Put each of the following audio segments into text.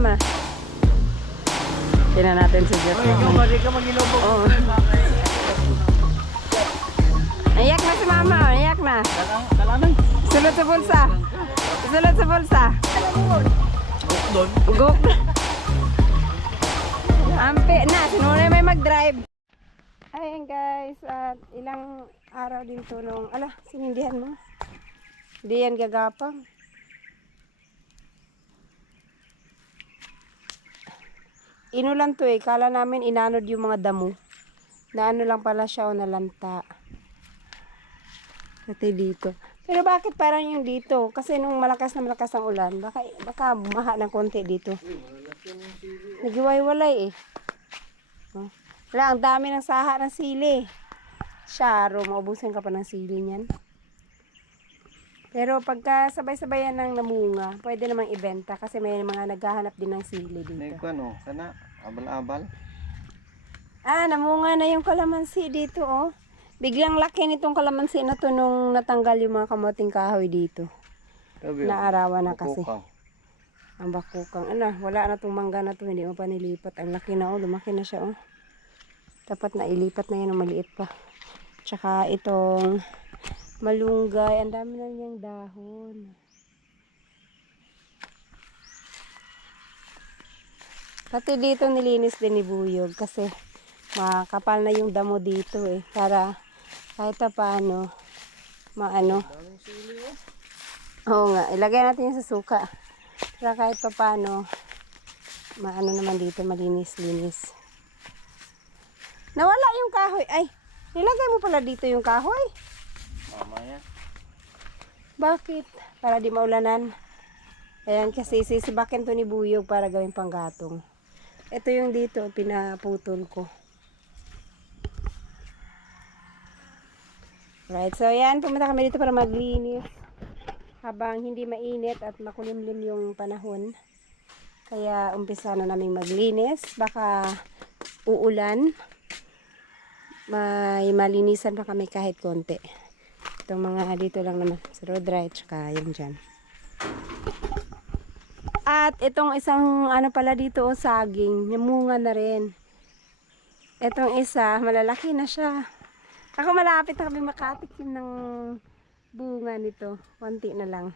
mama. Tingnan natin si Jess. Hindi ka mag-ilobog. Oo. Iyak na si mama. Iyak na. Kalaman. Sulot sa bulsa. Sulot sa bulsa. Doon. Ugok. Ampe na. Sinunay may mag-drive. Ayan guys. At ilang araw din to nung... Ala, sinindihan mo. Hindi yan gagapang. Inulan to eh. Kala namin inanod yung mga damo. Na ano lang pala siya o nalanta. Pati dito. Pero bakit parang yung dito? Kasi nung malakas na malakas ang ulan, baka bumaha ng konti dito. Nagiway-walay eh. Oh. Wala, ang dami ng saha ng sili. Syaro, maubusan ka pa ng sili niyan. Pero pagka sabay-sabayan ng namunga, pwede namang ibenta kasi may mga naghahanap din ng sili dito. Ano, sana abal-abal. Ah, namunga na yung kalamansi dito oh. Biglang laki nitong kalamansi na to nung natanggal yung mga kamoting kahoy dito. Naarawan na kasi. Ang bakukang. Ano, wala na tong mangga na to, hindi mo pa nilipat. Ang laki na oh, lumaki na siya oh. Dapat na ilipat na yan, maliit pa. Tsaka itong malunggay, ang dami na niyang dahon. Pati dito nilinis din ni Buyog kasi makapal na yung damo dito eh. Para kahit pa paano, maano. Oo nga, ilagay natin yung sa suka. Para kahit pa paano, maano naman dito, malinis-linis. Nawala yung kahoy. Ay, nilagay mo pala dito yung kahoy. Mamaya. Bakit? Para di maulanan. Ayan, kasi sisibakin to ni Buyog para gawing panggatong. Ito yung dito, pinaputol ko. Right, so ayan, pumunta kami dito para maglinis. Habang hindi mainit at makulimlim yung panahon. Kaya umpisa na naming maglinis. Baka uulan. May malinisan pa kami kahit konti. Itong mga dito lang naman. Sa road right, tsaka yun dyan. At itong isang ano pala dito o saging, namunga na rin. Itong isa, malalaki na siya. Ako malapit na kami makatikim ng bunga nito. Konti na lang.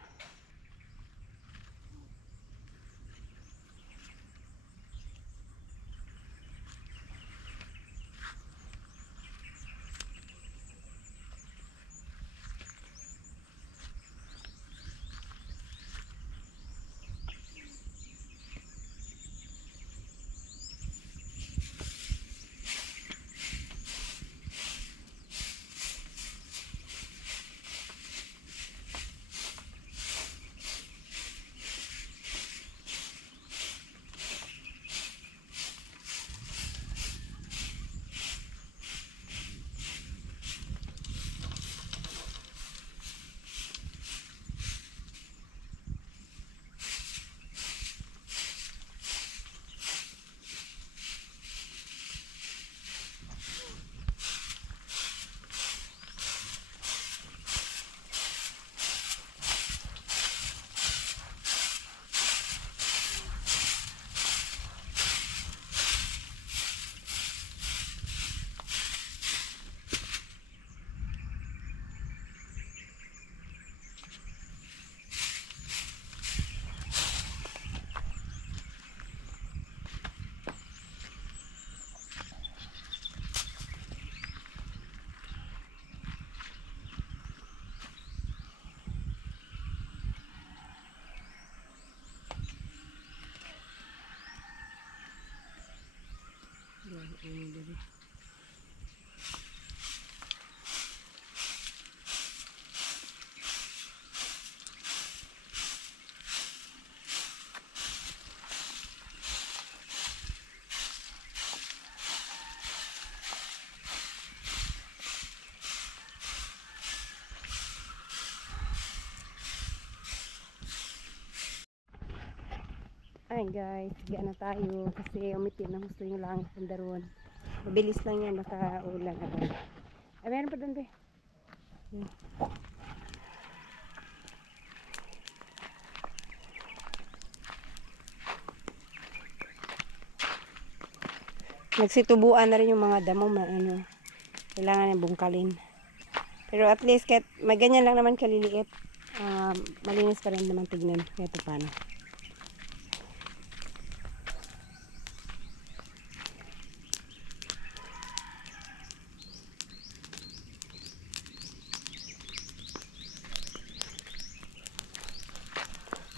Ay guys, higa na tayo kasi umitim na gusto yung langit ng daron. Mabilis lang yan, baka ulan agad. Ay, meron pa doon be. nagsitubuan na rin yung mga damo na ano, kailangan na bungkalin. Pero at least kahit may ganyan lang naman kaliliit, malinis pa rin naman tignan kahit paano.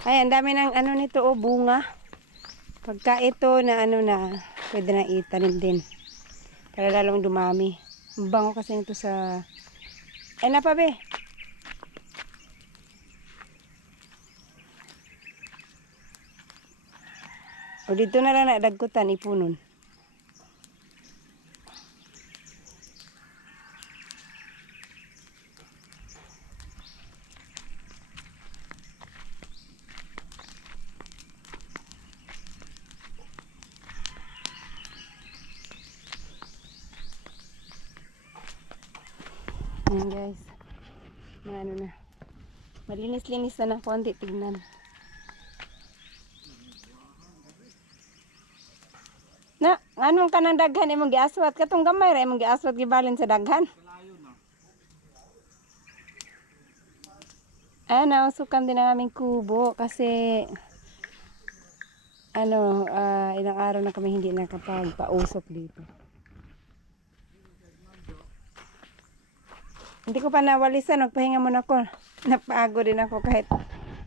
Ay, ang dami ng ano nito, oh, bunga. Pagka ito na ano na, pwede na itanim din. Para lalong dumami. Ang bango kasi nito sa... Ay, napabe. O dito na lang nadagkutan, ipunon. Ayan guys. Na ano na. Malinis-linis na ng konti, tignan. Na, anong kanang daghan imong giaswat? Katong gamay ra imong giaswat gibalin sa daghan. Ayan, nausukan din ang aming kubo kasi ano, ilang araw na kami hindi nakapagpausok dito. Hindi ko pa nawalisan, nagpahinga muna ako. Napagod din ako kahit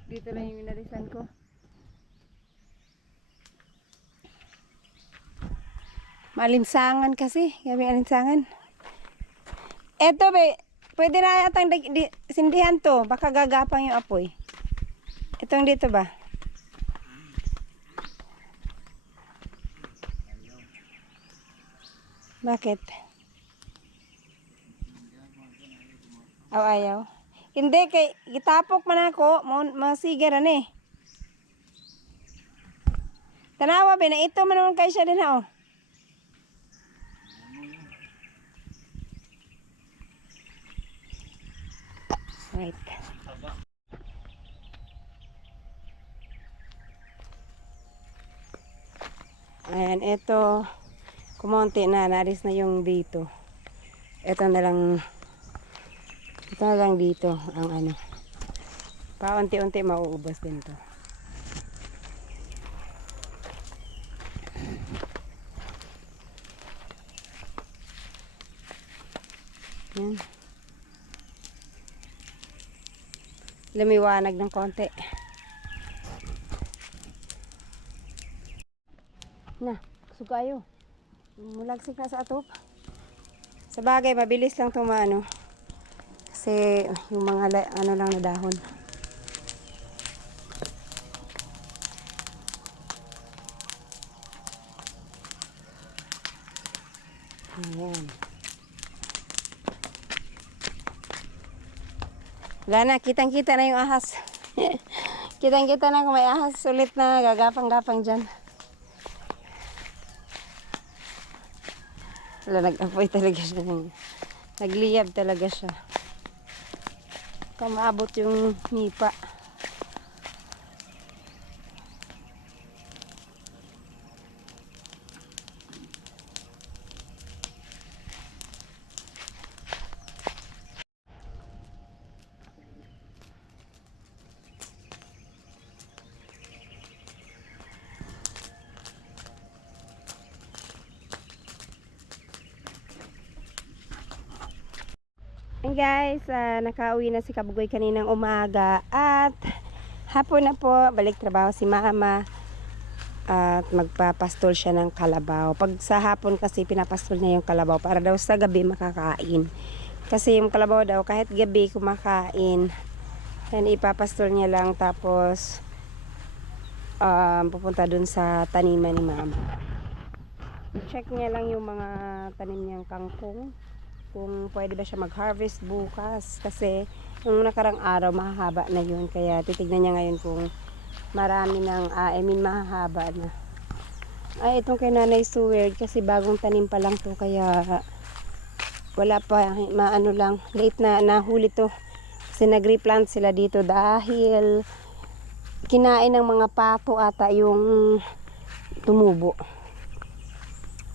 dito lang yung inalisan ko. Malinsangan kasi, gabi alinsangan. Eto be, pwede na yatang sindihan to, baka gagapang yung apoy. Itong dito ba? Bakit? Ayaw. Hindi, kay gitapok man ako, masigar na eh. Tanawa ba na ito man naman kayo siya din ha oh. Right. Ayan, ito kumonti na, naaris na yung dito. Ito na lang dito ang ano. Paunti-unti mauubos din to. Yan. Lumiwanag ng konti. Na, sugayo. Mulagsik na sa atop. Sa bagay, mabilis lang itong maano. Kasi yung mga ano lang na dahon. Ayan. Wala na, kitang-kita na yung ahas. Kitang-kita na kung may ahas. Sulit na, gagapang-gapang dyan. Wala, nag-apoy talaga siya. Nagliyab talaga siya. Kamaabot yung nipa. And guys, nakauwi na si Kabugoy kaninang umaga at hapon na po, balik trabaho si mama at magpapastol siya ng kalabaw. Pag sa hapon kasi pinapastol niya yung kalabaw para daw sa gabi makakain. Kasi yung kalabaw daw kahit gabi kumakain, yan ipapastol niya lang tapos pupunta dun sa taniman ni mama. Check niya lang yung mga tanim niyang kangkong. Kung pwede ba siya mag-harvest bukas kasi yung nakarang araw mahahaba na yun kaya titignan niya ngayon kung marami ng mahahaba na. Ay, itong kay Nanay Seward kasi bagong tanim pa lang to kaya wala pa, maano lang, late na nahuli to kasi nag-replant sila dito dahil kinain ng mga pato ata yung tumubo.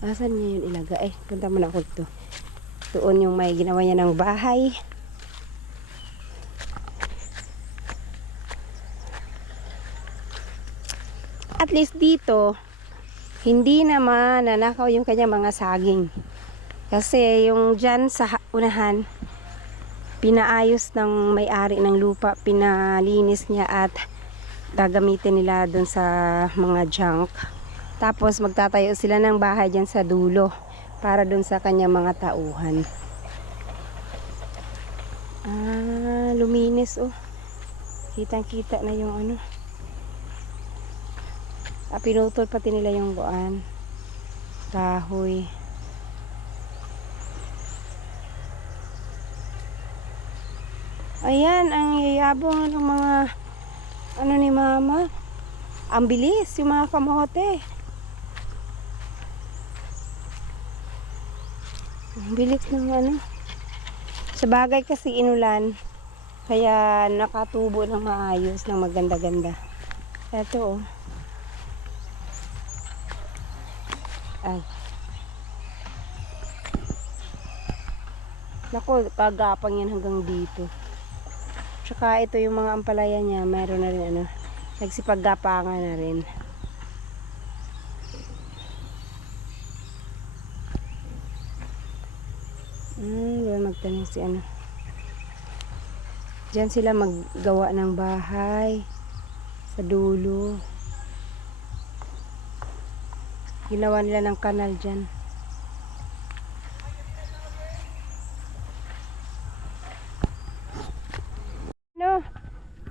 Asan niya yun ilagay? Punta muna ako dito. Doon yung may ginawa niya ng bahay. At least dito, hindi naman nanakaw yung kanyang mga saging. Kasi yung dyan sa unahan, pinaayos ng may-ari ng lupa, pinalinis niya at gagamitin nila doon sa mga junk. Tapos magtatayo sila ng bahay dyan sa dulo para doon sa kanyang mga tauhan. Luminis oh. Kitang-kita na yung ano. Pinutol pati nila yung buwan. Kahoy. Ayan, ang yayabong ng mga ano ni mama. Ang bilis, yung mga kamote. Ang bilis ng ano. Sa bagay kasi inulan, kaya nakatubo ng maayos, ng maganda-ganda. Ito oh. Ay. Naku, kagapang yan hanggang dito. Tsaka ito yung mga ampalaya niya, mayroon na rin ano, nagsipaggapangan na rin. Doon magtanim si ano. Diyan sila maggawa ng bahay sa dulo. Ginawa nila ng kanal dyan. No,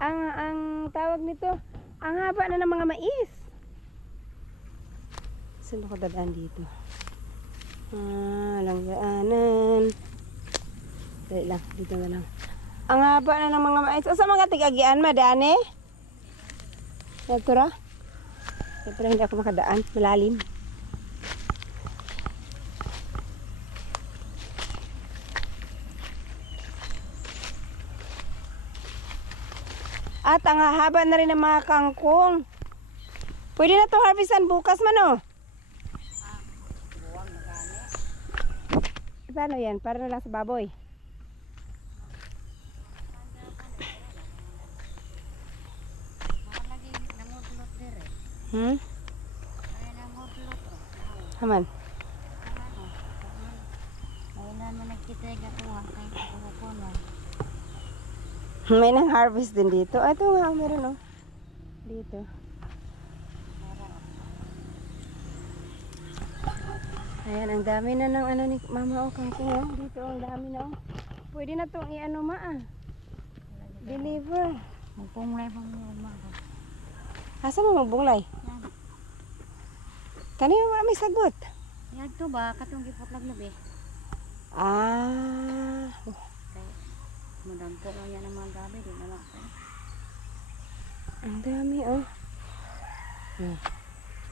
ang tawag nito, ang haba na ng mga mais. Saan ako dadaan dito? Langgaanan. Dali lang, dito na lang. Ang haba na ng mga mais. O sa mga tigagian, madane? Ito ra? Pero hindi ako makadaan, malalim. At ang hahaba na rin ng mga kangkong. Pwede na to harvestan bukas man oh. Paano yan? Para na lang sa baboy. Haman. May nang harvest din dito. Ito nga, meron oh. Dito. Ayan, ang dami na ng ano ni mama oh, kangkong oh. Dito ang dami na oh. Pwede na itong i-ano deliver. Magbunglay pang mama. Asa mo magbunglay? Yan. Kanina wala may sagot. Yan to ba? Katong gipot lang labi. Madampo lang yan ang mga gabi. Di na lang ko. Ang dami oh.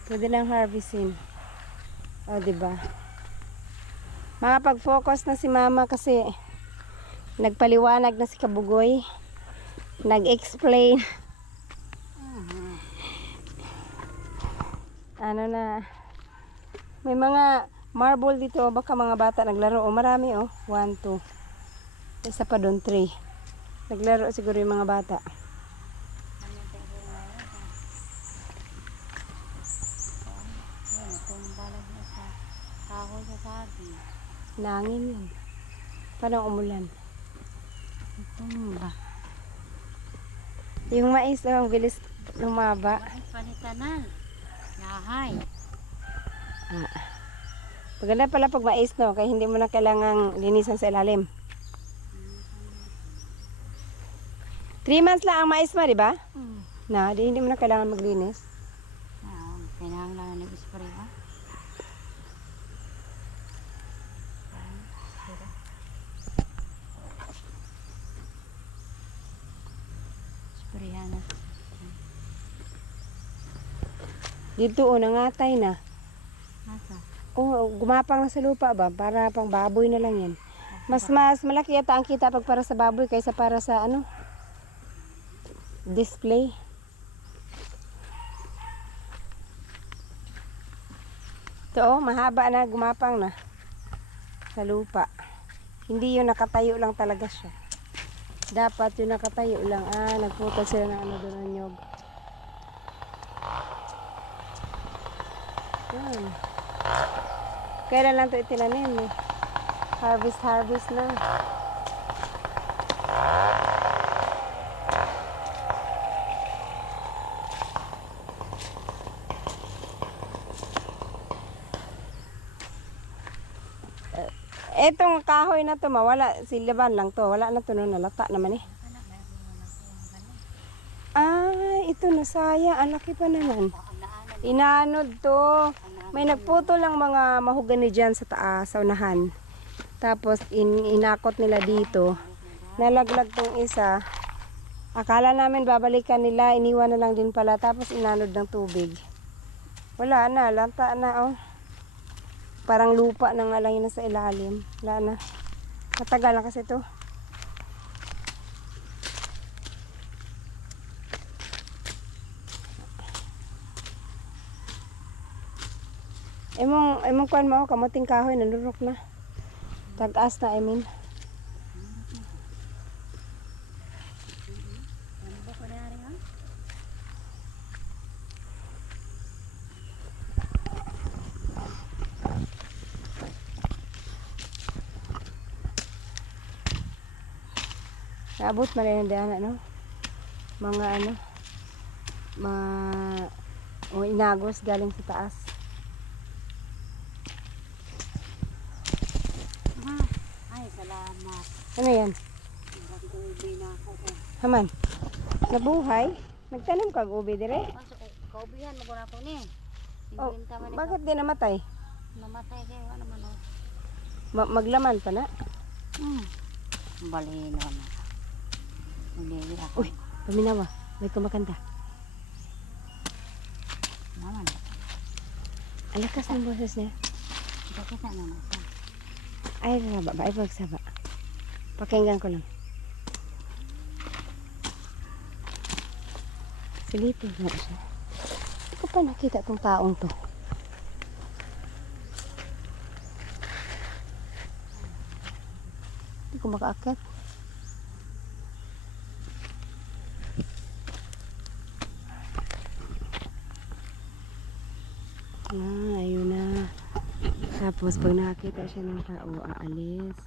Pwede nang harvestin. O diba? Makapag-focus na si mama kasi nagpaliwanag na si Kabugoy. Nag-explain. Ano na. May mga marble dito. Baka mga bata naglaro. O marami oh. 1, 2. Isa pa doon 3. Naglaro siguro yung mga bata. Kahoy sa sabi. Nangin yun. Parang umulan. Tumba. Yung mais ang bilis lumaba. Panitanan. Yahay. Maganda pala pag mais no. Kaya hindi mo na kailangang linisan sa ilalim. 3 months lang ang mais mo, di ba? Hindi mo na kailangan maglinis. Kailangan lang nag-spray ha. Sprayan na. Dito nangatay na. Nasa? Gumapang na sa lupa ba? Para pang baboy na lang yan. Mas malaki yata ang kita pag para sa baboy kaysa para sa ano? Display. Ito oh, mahaba na, gumapang na. Sa lupa. Hindi yung nakatayo lang talaga siya. Dapat yung nakatayo lang. Nagputol sila ng ano doon ng nyog. Yan. Kailan lang ito itinanim eh. Harvest na. Etong kahoy na to, mawala. Silaban lang to. Wala na to no, nalata naman eh. Ito na sayang. Ang laki pa naman. Inanod to. May nagputo lang mga mahugani dyan sa taas, sa unahan. Tapos inakot nila dito. Nalaglag tong isa. Akala namin babalikan nila. Iniwan na lang din pala. Tapos inanod ng tubig. Wala na. Lanta na oh. Parang lupa na nga lang yun sa ilalim. Wala na. Matagal na kasi ito. Emong kuan mo, kamuting kahoy, nalurok na. Tag-as na, I mean. Naabot man rin ang ano, mga ano, inagos galing sa taas. Ay, salamat. Ano yan? Nag-ubi na ako. Haman, nabuhay? Nagtanim ka ubi dire? Kaubihan mo na ko ni. Oh, Ibinta man bakit di namatay? namatay kayo ano man oh. Maglaman pa na? Balino na. Hindi ako. Uy, paminawa. May kumakanta. Naman. Alakas ng boses niya. Bakit na naman siya? Ay, saba ba? Ay, pagsaba. Pakinggan ko lang. Silipin mo siya. Hindi ko pa nakita tong taong to. Hindi ko makaakyat. Ayun na. Tapos pag nakakita siya ng tao, aalis.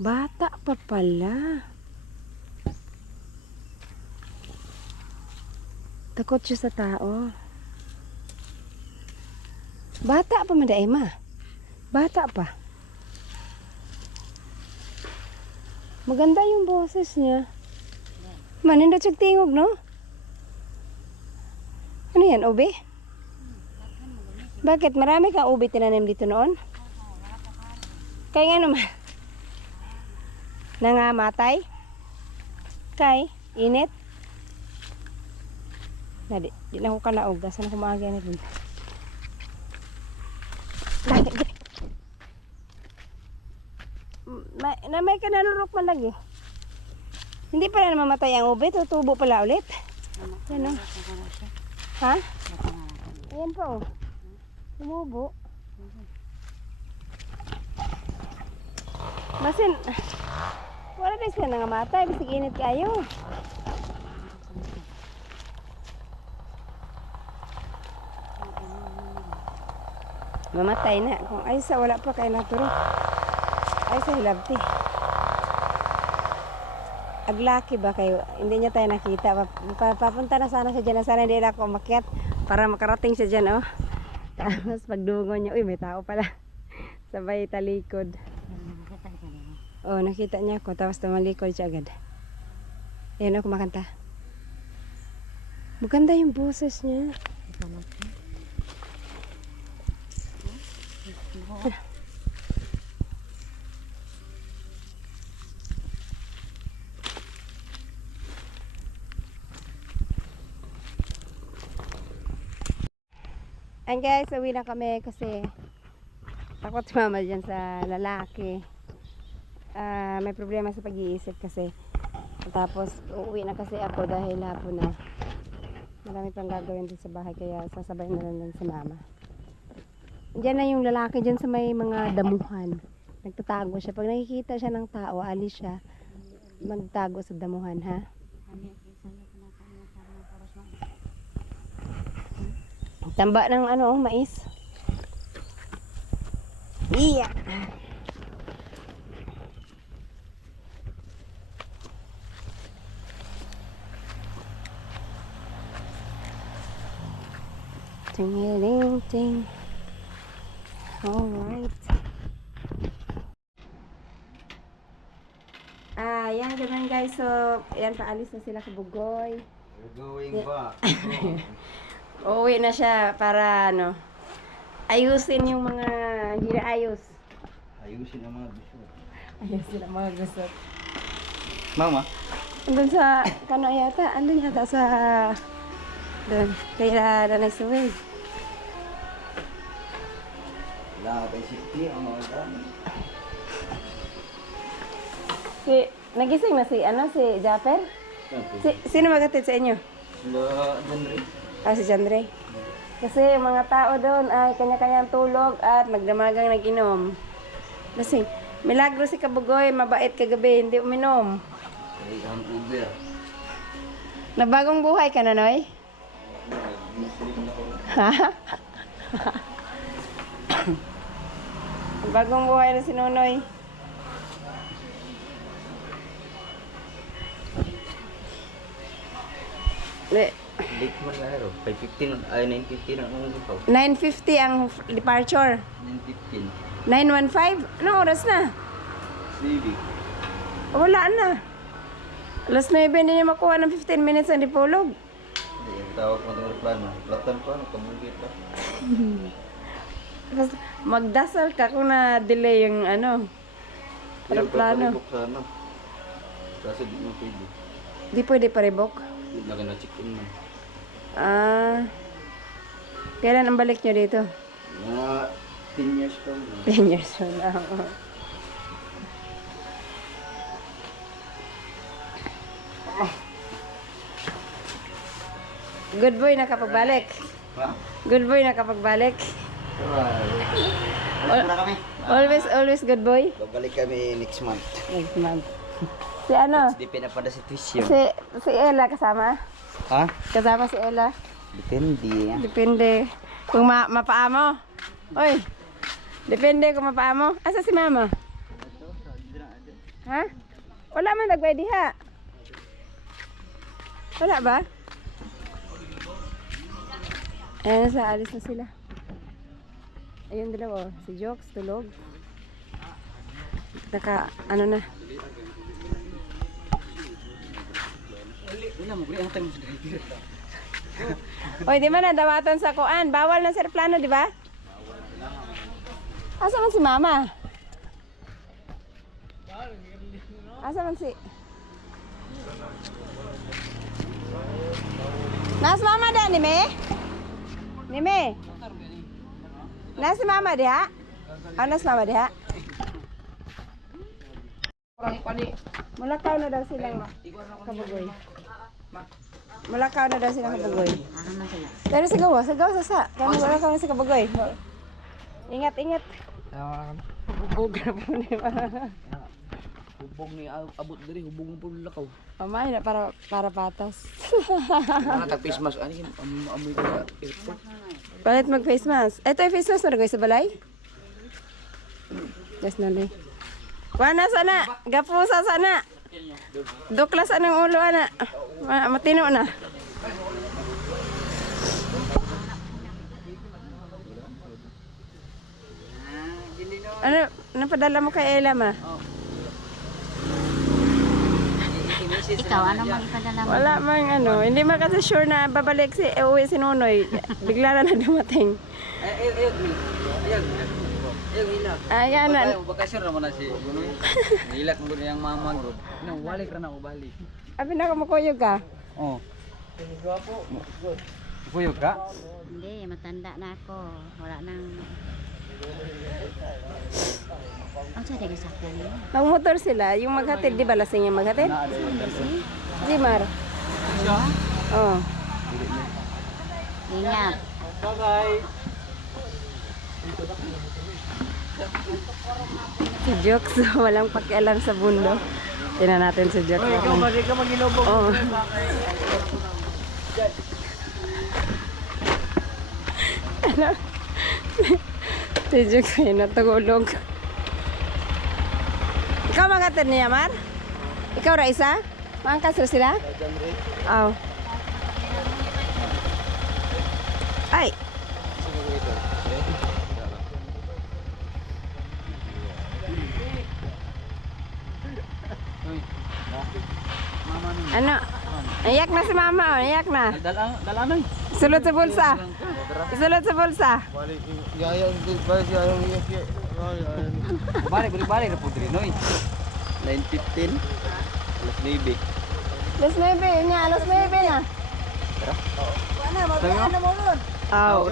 Bata pa pala. Takot siya sa tao. Bata pa man da, Emma. Bata pa. Maganda yung boses niya. Manindot siyang tingog, no? Ano yan, ube? Bakit? Marami kang ube tinanim dito noon? Kaya nga naman. Nangamatay? Kay? Init? Di na ako kanaog. Saan ako maagay na dun? May kananurok man lagi. Hindi pala namamatay ang ube. Tutubo pala ulit. Yan o. Ha? Ayan po. Tumubo. Masin. Wala na sila nangamatay. Bisig init kayo. Mamatay na. Kung ay sa wala pa kayo naturo. Ay sa hilabti. Aglaki ba kayo? Hindi niya tayo nakita. Papunta na sana siya dyan. Sana hindi na ako umakyat para makarating siya dyan. Oh. Tapos pagdungo niya, uy may tao pala. Sabay talikod. Oh, nakita niya ako. Tapos tumalikod siya agad. Ayan ako makanta. Maganda yung boses niya. And guys, uwi na kami kasi takot si mama dyan sa lalaki. May problema sa pag-iisip kasi. Tapos uuwi na kasi ako dahil hapon na. Marami pang gagawin din sa bahay kaya sasabay na lang si mama. Diyan na yung lalaki dyan sa may mga damuhan. Nagtatago siya. Pag nakikita siya ng tao, alis siya. Magtago sa damuhan, ha? Tamba ng ano, mais. Iya! Ting-a-ding-ting. Alright. Yan ganun guys. So, yan paalis na sila kabugoy. We're going back. Uuwi na siya para ano, ayusin yung mga hindi na ayos. Ayusin ang mga gusto. Ayusin ang mga gusto. Mama? Andun sa, kano yata? Andun yata sa, doon. Kaya Nanay Suway. Wala ka safety ang mga dami. Nagising na si, si Japper? Sino magatid sa inyo? Sila Jandre. Si Jandre. Kasi yung mga tao doon ay kanya-kanyang tulog at magdamagang nag-inom. Kasi, milagro si Kabugoy, mabait kagabi, hindi uminom. Ay, ang Uber. Nabagong buhay ka na, Noy? Muslim na ako. Ha? Bagong buhay na si Nonoy. Late man nga hero. 5:15 ay 9:15 ang unang ikaw. 9:50 ang departure. 9:15. 9:15? Anong oras na? Sige. Wala na. Alas 9 hindi niya makuha ng 15 minutes ang dipolog. Hindi, yung tawag mo ng plano. Platan pa, kamugit pa. Tapos magdasal ka kung na-delay yung ano. Parang plano. Yung sana. Kasi di mo pwede. Di pwede pa-rebook. Hindi na na-check-in man. Kailan ang balik nyo dito? Mga 10 years pa mo. 10 years from now. Good boy nakapagbalik. Ha? Good boy nakapagbalik. Alas na kami. Always good boy. Babalik kami next month. Next month. Si ano? Depende pa na sitwasyon. Si Ella kasama? Ha? Kasama si Ella? Depende. Depende. Kung mapaamo. Oy. Depende kung mapaamo. Asa si mama? Ha? Wala man nagpwede ha? Wala ba? Ayan sa alis na sila. Ayun dalawa. Si Jokes tulog. Naka ano na. Oy, di man nadawatan sa kuan. Bawal na sir plano, di ba? Asa man si mama? Asa man si... Nas mama dah ni me? Ni me? Nas mama dia? Nas mama dia? Mulakaw na daw silang kabugoy. Mulakaw na daw silang kabugoy. Pero sigaw sa. Kaya mulakaw na si kabugoy. Ingat. Bubog na po niya. Hubong ni abot diri, hubong po lakaw. Pamay na para patas. Mga face mask ani amoy ko airport. Palit mag face mask. Ito yung face mask na nagay sa balay? Yes na li. Kuha na sana. Gapusa sana. Duklasan ng ulo ana. Matino na. Ano padala mo kay Ella ma? Ikaw, ano mang ipadala mo? Wala mang ano, hindi man kasi sure na babalik uwi si Nonoy. Bigla na dumating. Ayan na. Baka sure naman na si Gunoy. Nilak mo yung mama ko. Walik ra na ako balik. Abi na kumukuyog ka. Oh. Kuyog ka? Hindi, matanda na ako. Wala nang... Ang sa daga sakyan niyo? Magmotor sila, yung maghatid, di ba lasing yung maghatid? Jimar. Oh. Ingat. Si Jokes, walang pakialam sa bundok. Tingnan natin si Jokes. Balik ka mag-inubog. Oh. Si Jokes ay natagulog. Ikaw magatin niya, Mar? Ikaw ra isa? Maangkas ra sila? Oo. Ay! Ano? Iyak na si mama, oh. Iyak na. Dalanay. Sulod sa bulsa. Isulod sa bulsa. Balik na po diri, noy. 9:15. Alas 9. Alas 9, niya. Alas 9 na. Oo.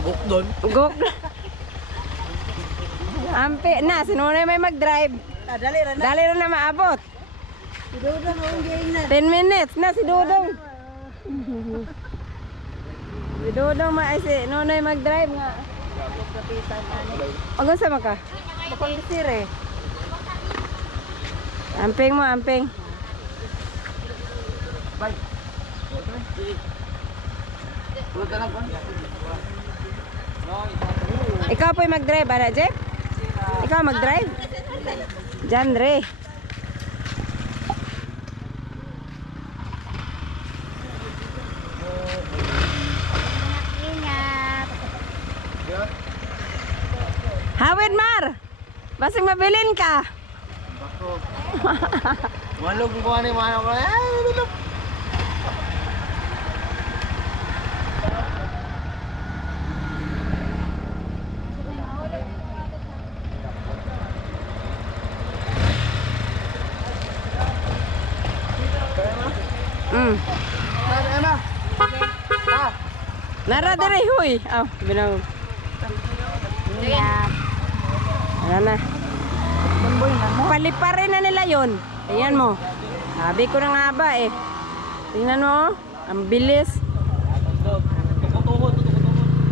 Buk doon. Gok. Ampe na, sinunay may mag-drive. Dali na maabot. 10 minutes na si Dudong. Si Dudong si Nunay mag-drive nga. Pagod sa maka? Bakal amping mo, amping. Bye. Tulad na lang po. Ikaw po yung mag-drive, ano, Jeff? Ikaw mag-drive? Jandre. Ingat. Hawid, Mar! Basing mabilin ka. Malog ko ani man ako. Nara dire, huy. Aw, binaw. Ingat. Ayan na. Paliparin na nila yon. Ayan mo. Sabi ko na nga ba eh. Tingnan mo, oh. Ang bilis.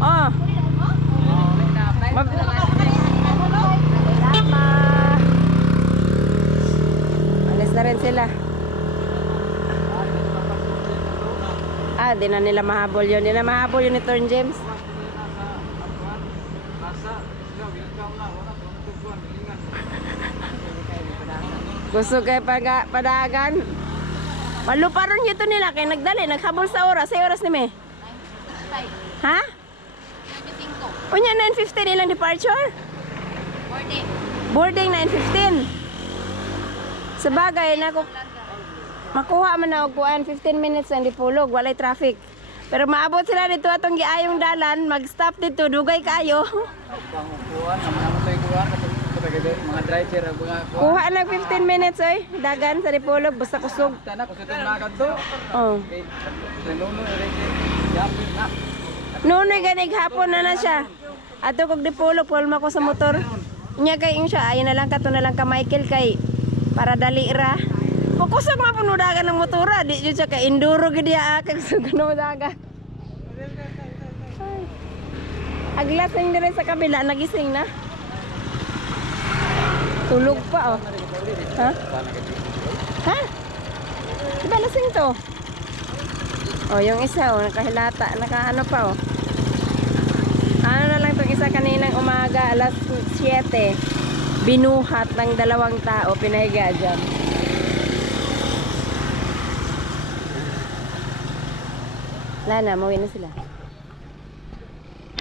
Oh. Alis na rin sila. Ah, di na nila mahabol yun. Di na mahabol yun ni Torn James. Gusto kay padagan. Maluparon yun to nila kaya nagdali. Naghabol sa oras. Sa oras ni me. Ha? Unya 9:15 ilang departure? Boarding 9:15. Sabagay na makuha man na og kuan 15 minutes ang dipulog, walay traffic. Pero maabot sila dito atong giayong dalan, mag-stop dito dugay kaayo. Pangkuan, naman sa ikuan mga driver mga Kuha nag 15 minutes oy, dagan sa dipulog basta kusog. tanak ko sa tulakad do. Oh. Nuno yapin na. Nunoy ganig hapon na siya. Ato kog dipulog pulma ko sa motor. Nya kay siya ay na lang kato na lang ka Michael kay para dali ra. Kukusog mapunudagan ng motora, di jud siya ka enduro gid ya kag sugno dagan. Aglasing dire sa kabila nagising na. Tulog pa oh. Ha? Ha? Diba lasing to? Oh, yung isa oh, nakahilata, nakaano pa oh. Ano na lang itong isa kaninang umaga, alas 7. Binuhat ng 2 tao, pinahiga dyan. Wala na, mawin na sila.